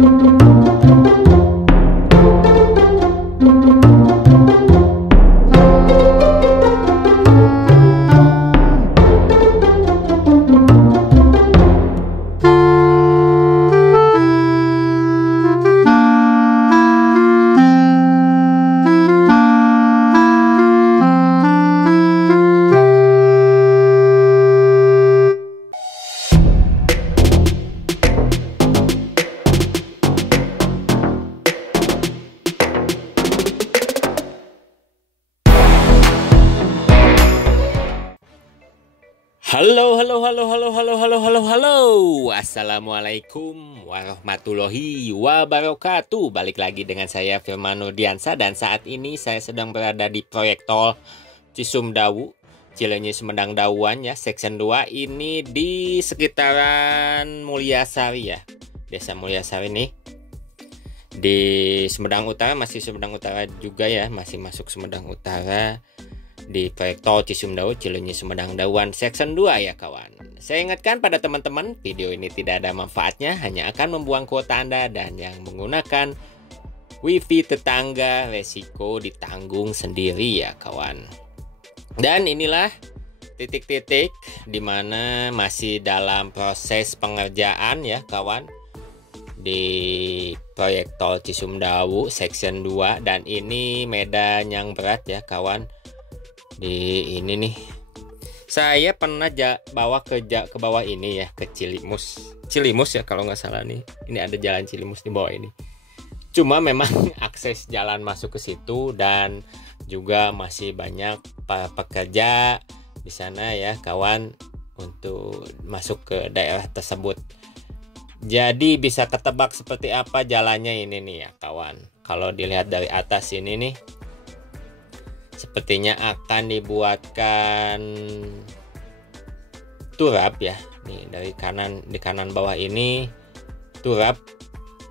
Halo. Assalamualaikum warahmatullahi wabarakatuh. Balik lagi dengan saya Firman Nurdiansa, dan saat ini saya sedang berada di proyek tol Cisumdawu, Cileunyi Sumedang Dawuan ya, section 2. Ini di sekitaran Mulyasari ya, Desa Mulyasari nih. Di Sumedang Utara, masih Sumedang Utara juga ya, masih masuk Sumedang Utara. Di proyek tol Cisumdawu, Cileunyi Sumedang Dawuan section 2 ya kawan. Saya ingatkan pada teman-teman, video ini tidak ada manfaatnya, hanya akan membuang kuota Anda, dan yang menggunakan wifi tetangga resiko ditanggung sendiri ya kawan. Dan inilah titik-titik dimana masih dalam proses pengerjaan ya kawan, di proyek tol Cisumdawu section 2, dan ini medan yang berat ya kawan. Di ini nih, saya pernah bawa ke bawah ini ya, ke Cilimus ya kalau nggak salah nih. Ini ada jalan Cilimus di bawah ini. Cuma memang akses jalan masuk ke situ, dan juga masih banyak pekerja di sana ya kawan untuk masuk ke daerah tersebut. Jadi bisa ketebak seperti apa jalannya ini nih ya kawan. Kalau dilihat dari atas ini nih, sepertinya akan dibuatkan turap ya. Nih dari kanan, di kanan bawah ini turap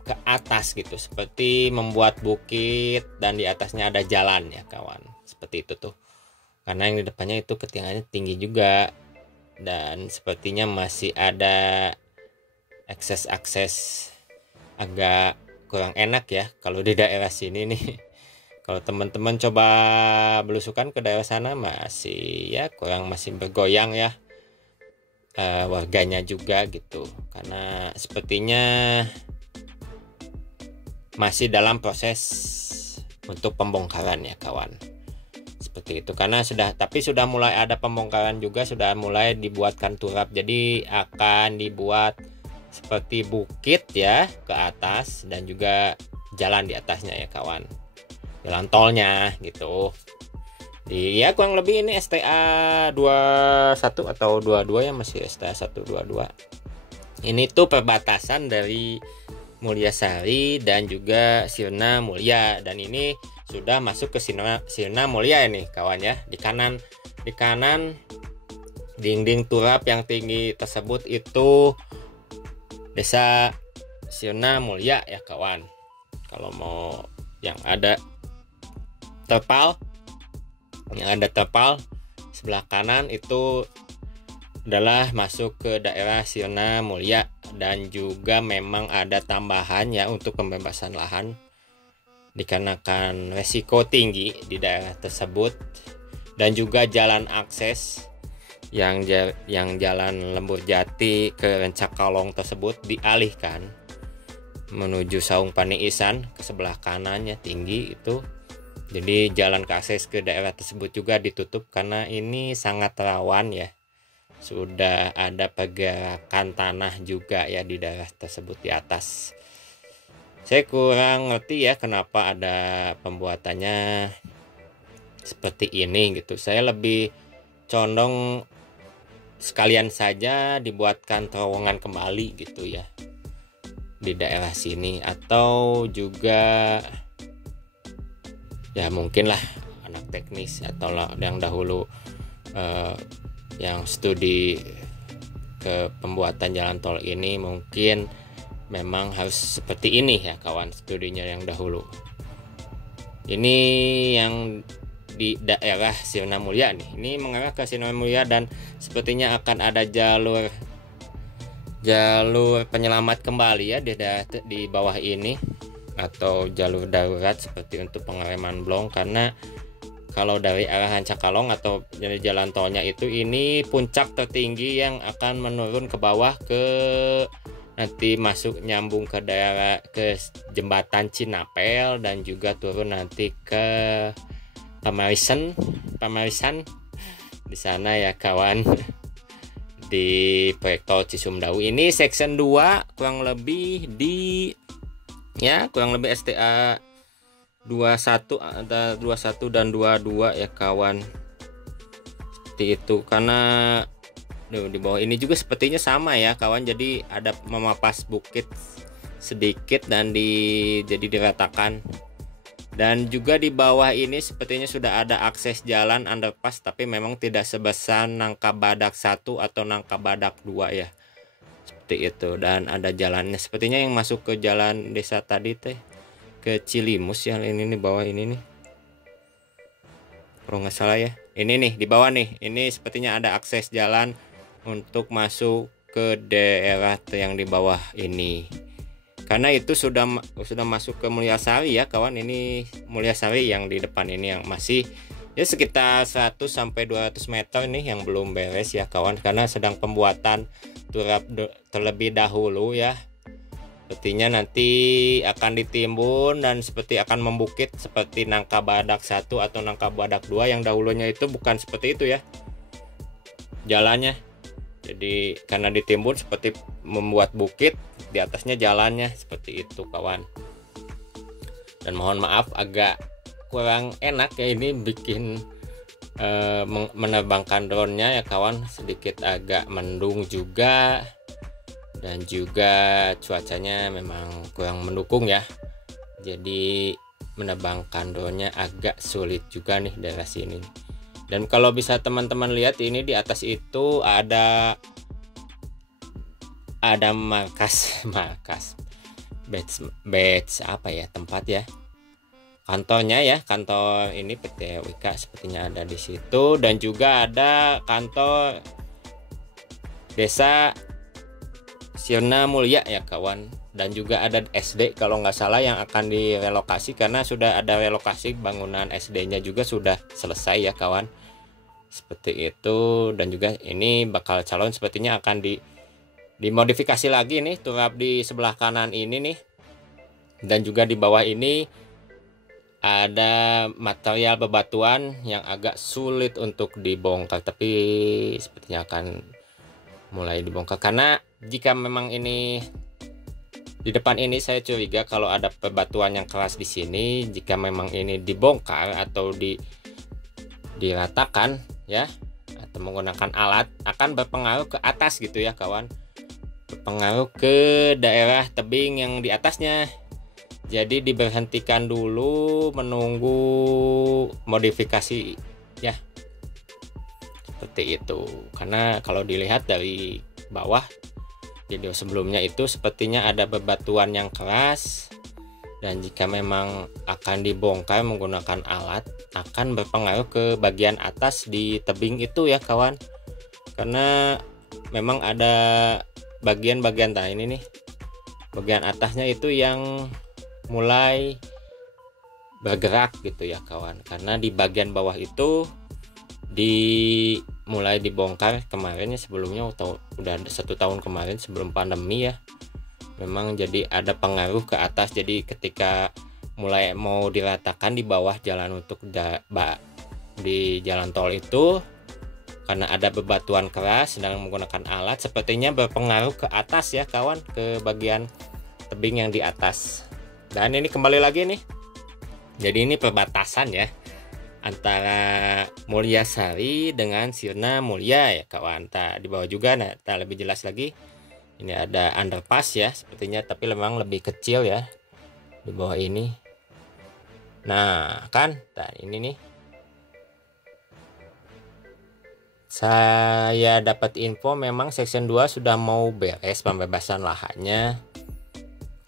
ke atas gitu, seperti membuat bukit, dan di atasnya ada jalan ya kawan. Seperti itu tuh. Karena yang di depannya itu ketinggiannya tinggi juga, dan sepertinya masih ada akses agak kurang enak ya kalau di daerah sini nih. Kalau teman-teman coba belusukan ke daerah sana, masih ya kurang, masih bergoyang ya warganya juga gitu, karena sepertinya masih dalam proses untuk pembongkaran ya kawan. Seperti itu, karena sudah mulai ada pembongkaran juga, sudah mulai dibuatkan turap, jadi akan dibuat seperti bukit ya ke atas, dan juga jalan di atasnya ya kawan, jalan tolnya gitu. Ya kurang lebih ini STA 21 atau 22 ya, masih STA 122. Ini tuh perbatasan dari Mulyasari dan juga Sirna Mulya, dan ini sudah masuk ke Sirna Mulya ini kawan ya. Di kanan dinding turap yang tinggi tersebut itu Desa Sirna Mulya ya kawan. Kalau mau yang ada terpal, sebelah kanan itu adalah masuk ke daerah Sirna Mulya, dan juga memang ada tambahan ya untuk pembebasan lahan dikarenakan resiko tinggi di daerah tersebut, dan juga jalan akses yang jalan Lembur Jati ke Rencakalong tersebut dialihkan menuju Saung Paniisan ke sebelah kanannya tinggi itu. Jadi jalan ke akses ke daerah tersebut juga ditutup karena ini sangat rawan ya. Sudah ada pergerakan tanah juga ya di daerah tersebut di atas. Saya kurang ngerti ya kenapa ada pembuatannya seperti ini gitu. Saya lebih condong sekalian saja dibuatkan terowongan kembali gitu ya di daerah sini, atau juga ya mungkin lah anak teknis atau yang dahulu yang studi ke pembuatan jalan tol ini, mungkin memang harus seperti ini ya kawan studinya yang dahulu. Ini yang di daerah Sirna Mulya nih, ini mengarah ke Sirna Mulya, dan sepertinya akan ada jalur jalur penyelamat kembali ya di bawah ini, atau jalur darurat seperti untuk pengereman blong. Karena kalau dari arah Hancakalong atau dari jalan tolnya itu, ini puncak tertinggi yang akan menurun ke bawah ke nanti masuk nyambung ke daerah ke jembatan Cinapel, dan juga turun nanti ke Pamarisan di sana ya kawan. Di proyek tol Cisumdawu ini section 2 kurang lebih STA 21 ada 21 dan 22 ya kawan, seperti itu. Karena di bawah ini juga sepertinya sama ya kawan, jadi ada memapas bukit sedikit dan jadi diratakan. Dan juga di bawah ini sepertinya sudah ada akses jalan underpass, tapi memang tidak sebesar Nangka Badak 1 atau Nangka Badak 2 ya, seperti itu. Dan ada jalannya sepertinya yang masuk ke jalan desa tadi teh, ke Cilimus yang ini nih, bawah ini nih kalau nggak salah ya. Ini nih di bawah nih, ini sepertinya ada akses jalan untuk masuk ke daerah yang di bawah ini. Karena itu sudah masuk ke Mulyasari ya kawan. Ini Mulyasari yang di depan ini yang masih ya sekitar 100 sampai 200 meter nih yang belum beres ya kawan, karena sedang pembuatan turap terlebih dahulu ya. Sepertinya nanti akan ditimbun dan seperti akan membukit seperti Nangka Badak 1 atau Nangka Badak 2 yang dahulunya itu bukan seperti itu ya jalannya. Jadi karena ditimbun seperti membuat bukit, di atasnya jalannya seperti itu kawan. Dan mohon maaf agak kurang enak ya ini bikin menerbangkan drone-nya ya kawan, sedikit agak mendung juga. Dan juga cuacanya memang kurang mendukung ya, jadi menerbangkan drone-nya agak sulit juga nih daerah sini. Dan kalau bisa teman-teman lihat ini di atas itu ada markas batch apa ya, tempat ya, kantornya ya, kantor ini PT Wika sepertinya ada di situ. Dan juga ada kantor desa Sirna Mulia ya kawan. Dan juga ada SD kalau nggak salah yang akan direlokasi, karena sudah ada relokasi bangunan SD-nya juga sudah selesai ya kawan, seperti itu. Dan juga ini bakal calon sepertinya akan dimodifikasi lagi nih turap di sebelah kanan ini nih. Dan juga di bawah ini ada material bebatuan yang agak sulit untuk dibongkar, tapi sepertinya akan mulai dibongkar. Karena jika memang ini di depan ini saya curiga kalau ada bebatuan yang keras di sini, jika memang ini dibongkar atau diratakan ya, atau menggunakan alat, akan berpengaruh ke atas gitu ya kawan, berpengaruh ke daerah tebing yang di atasnya. Jadi diberhentikan dulu menunggu modifikasi ya, seperti itu. Karena kalau dilihat dari bawah video sebelumnya itu sepertinya ada bebatuan yang keras, dan jika memang akan dibongkar menggunakan alat akan berpengaruh ke bagian atas di tebing itu ya kawan. Karena memang ada bagian-bagian ini nih, bagian atasnya itu yang mulai bergerak gitu ya kawan. Karena di bagian bawah itu mulai dibongkar kemarinnya, sebelumnya udah 1 tahun kemarin sebelum pandemi ya, memang jadi ada pengaruh ke atas. Jadi ketika mulai mau diratakan di bawah jalan untuk di jalan tol itu, karena ada bebatuan keras sedang menggunakan alat, sepertinya berpengaruh ke atas ya kawan, ke bagian tebing yang di atas. Dan ini kembali lagi nih, jadi ini perbatasan ya antara Mulyasari dengan Sirna Mulia ya kawan. Di bawah juga lebih jelas lagi ini ada underpass ya sepertinya, tapi memang lebih kecil ya di bawah ini. Nah kan ini nih saya dapat info memang section 2 sudah mau beres pembebasan lahannya.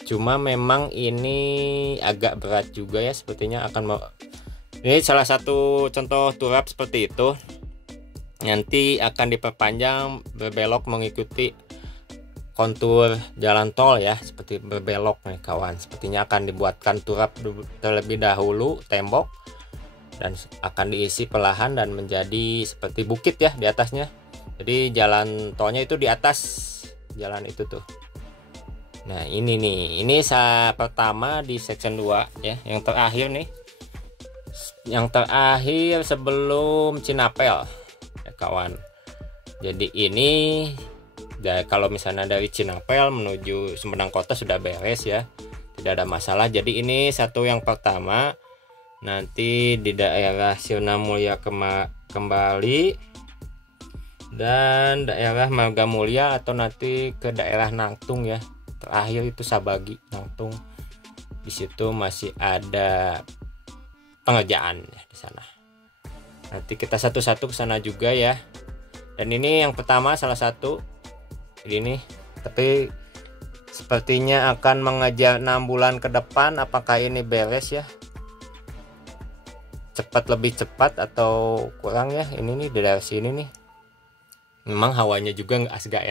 Cuma memang ini agak berat juga ya, sepertinya akan ini salah satu contoh turap seperti itu. Nanti akan diperpanjang berbelok mengikuti kontur jalan tol ya, seperti berbelok nih kawan. Sepertinya akan dibuatkan turap terlebih dahulu, tembok, dan akan diisi perlahan dan menjadi seperti bukit ya di atasnya. Jadi jalan tolnya itu di atas jalan itu tuh. Nah ini nih, ini pertama di section 2 ya, yang terakhir nih, yang terakhir sebelum Cinapel ya kawan. Jadi ini kalau misalnya dari Cinapel menuju Sumedang Kota sudah beres ya, tidak ada masalah. Jadi ini satu yang pertama, nanti di daerah Sirna Mulia kembali, dan daerah Marga Mulia atau nanti ke daerah Nangtung ya. Terakhir itu Sabagi, Nangtung. Di situ masih ada pengerjaan ya di sana. Nanti kita satu-satu ke sana juga ya. Dan ini yang pertama salah satu ini, tapi sepertinya akan mengejar 6 bulan ke depan. Apakah ini beres ya, lebih cepat atau kurang ya. Ini nih dari sini nih, memang hawanya juga nggak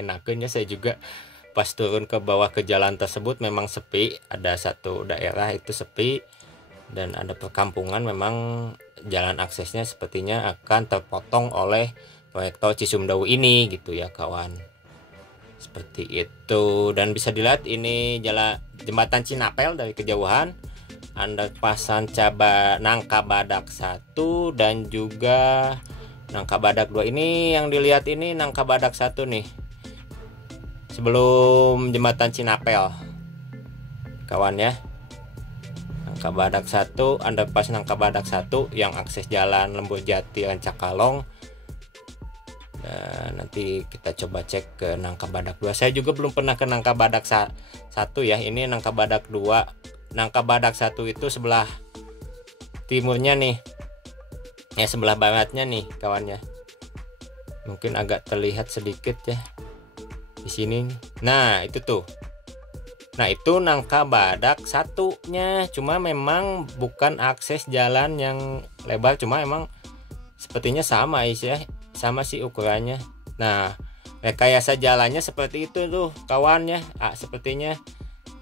enakan ya. Saya juga pas turun ke bawah ke jalan tersebut memang sepi, ada satu daerah itu sepi dan ada perkampungan. Memang jalan aksesnya sepertinya akan terpotong oleh proyek tol Cisumdawu ini gitu ya kawan. Seperti itu. Dan bisa dilihat ini jembatan Cinapel dari kejauhan, underpassan Nangka Badak 1 dan juga Nangka Badak 2. Ini yang dilihat ini Nangka Badak 1 nih, sebelum jembatan Cinapel kawan ya. Nangka Badak 1, underpass Nangka Badak 1 yang akses jalan Lembur Jati Rancakalong. Nanti kita coba cek ke Nangka Badak 2. Saya juga belum pernah ke Nangka Badak 1 ya. Ini Nangka Badak 2. Nangka Badak 1 itu sebelah timurnya nih ya, sebelah baratnya nih kawannya. Mungkin agak terlihat sedikit ya di sini. Nah itu tuh, nah itu Nangka Badak 1-nya. Cuma memang bukan akses jalan yang lebar, cuma memang sepertinya sama ya, sama sih ukurannya. Nah rekayasa jalannya seperti itu tuh kawan ya, sepertinya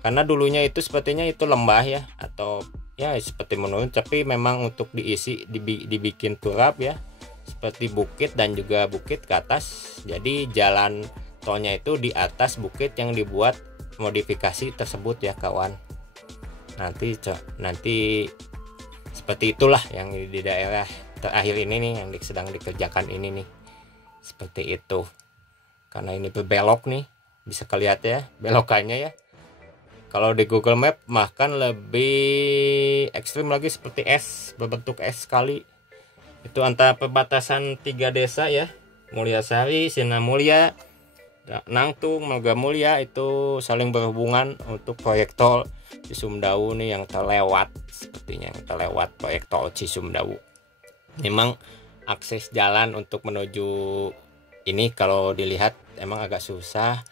karena dulunya itu sepertinya itu lembah ya, atau ya seperti menurun, tapi memang untuk diisi dibikin turap ya, seperti bukit dan juga bukit ke atas. Jadi jalan tolnya itu di atas bukit yang dibuat modifikasi tersebut ya kawan. Nanti seperti itulah yang di daerah terakhir ini nih, yang sedang dikerjakan ini nih, seperti itu. Karena ini berbelok nih, bisa kelihatan ya belokannya ya. Kalau di Google Map bahkan lebih ekstrim lagi, seperti S, berbentuk S sekali. Itu antara perbatasan 3 desa ya, Mulyasari, Sirna Mulia, Nangtung, Marga Mulia, itu saling berhubungan untuk proyek tol Cisumdawu nih yang terlewat. Sepertinya yang terlewat proyek tol Cisumdawu. Memang akses jalan untuk menuju ini kalau dilihat emang agak susah.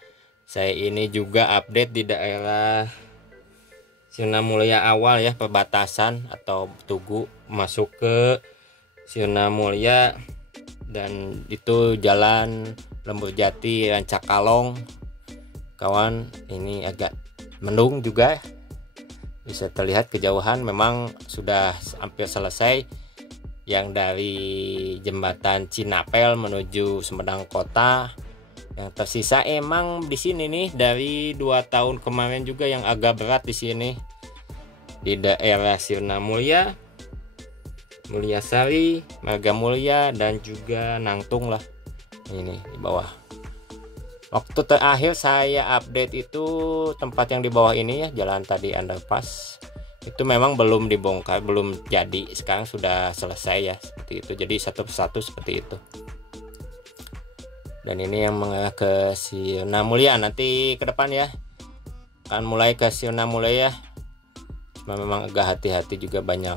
Saya ini juga update di daerah Sirna Mulia awal ya, perbatasan atau Tugu masuk ke Sirna Mulia, dan itu jalan Lembur Jati Rancakalong kawan. Ini agak mendung juga, bisa terlihat kejauhan. Memang sudah hampir selesai yang dari jembatan Cinapel menuju Sumedang Kota. Yang tersisa emang di sini nih dari 2 tahun kemarin juga yang agak berat di sini, di daerah Sirna Mulia, Mulyasari, Marga Mulia, dan juga Nangtung lah. Ini di bawah. Waktu terakhir saya update itu tempat yang di bawah ini ya, jalan tadi underpass itu memang belum dibongkar, belum jadi. Sekarang sudah selesai ya, seperti itu. Jadi satu persatu seperti itu. Dan ini yang mengarah ke Sirna Mulia nanti ke depan ya, akan mulai ke Sirna Mulia ya. Cuma memang agak hati-hati juga, banyak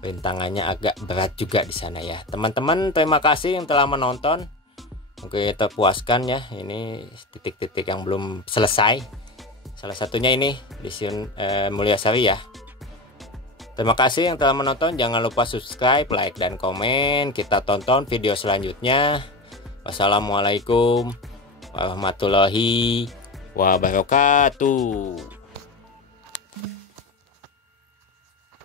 rintangannya, agak berat juga di sana ya. Teman-teman, terima kasih yang telah menonton. Mungkin terpuaskan ya. Ini titik-titik yang belum selesai. Salah satunya ini di Mulyasari ya. Terima kasih yang telah menonton. Jangan lupa subscribe, like, dan komen. Kita tonton video selanjutnya. Wassalamualaikum warahmatullahi wabarakatuh.